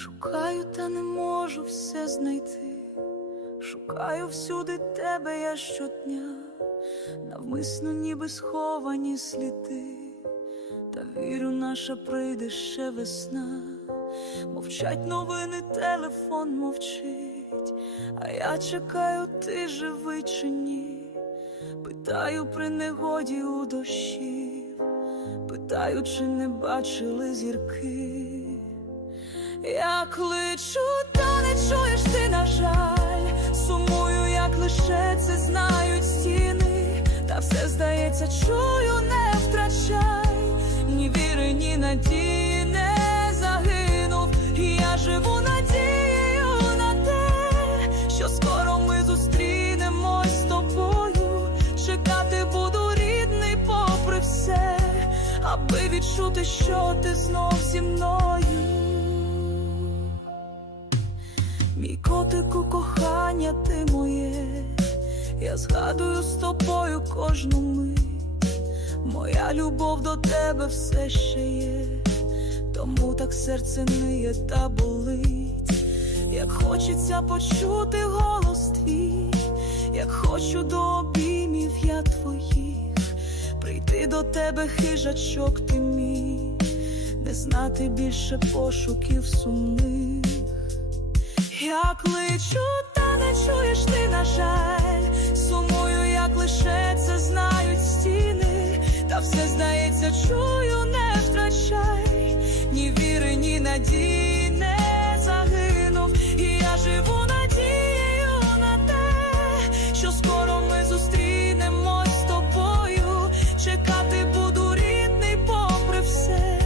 Шукаю, та не можу все знайти. Шукаю всюди тебе я щодня, навмисно ніби сховані сліди, та вірю, наша прийде ще весна. Мовчать новини, телефон мовчить, а я чекаю, ти живий чи ні. Питаю при негоді у дощі, питаю, чи не бачили зірки. Я кличу, та не чуєш ти, на жаль, сумую, як лише це знають стіни, та все здається, чую, не втрачай, ні віри, ні надії не загинув. І я живу надією на те, що скоро ми зустрінемось з тобою. Чекати буду рідний, попри все, аби відчути, що ти знов зі мною. Мій котику, кохання, ти моє, я згадую з тобою кожну мить. Моя любов до тебе все ще є, тому так серце ниє та болить, як хочеться почути голос твій, як хочу до обіймів я твоїх, прийти до тебе хижачок ти мій, не знати більше пошуків сумних. Я кличу, та не чуєш ти, на жаль, сумую, як лише це знають стіни, та все здається, чую, не втрачай, ні віри, ні надії не загинув, і я живу надією на те, що скоро ми зустрінемось з тобою. Чекати буду рідний, попри все,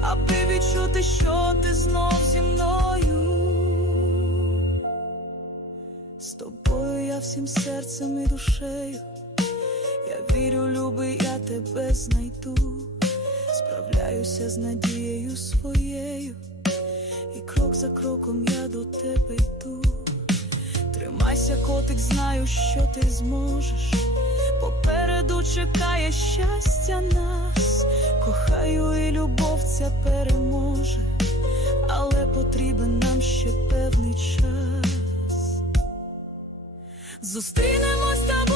аби відчути, що ти знов зі мною. З тобою я всім серцем і душею, я вірю, любий, я тебе знайду, справляюся з надією своєю, і крок за кроком я до тебе йду. Тримайся, котик, знаю, що ти зможеш. Попереду чекає щастя нас, кохаю, і любов ця переможе, але потрібен нам ще певний час. Зустрінемось та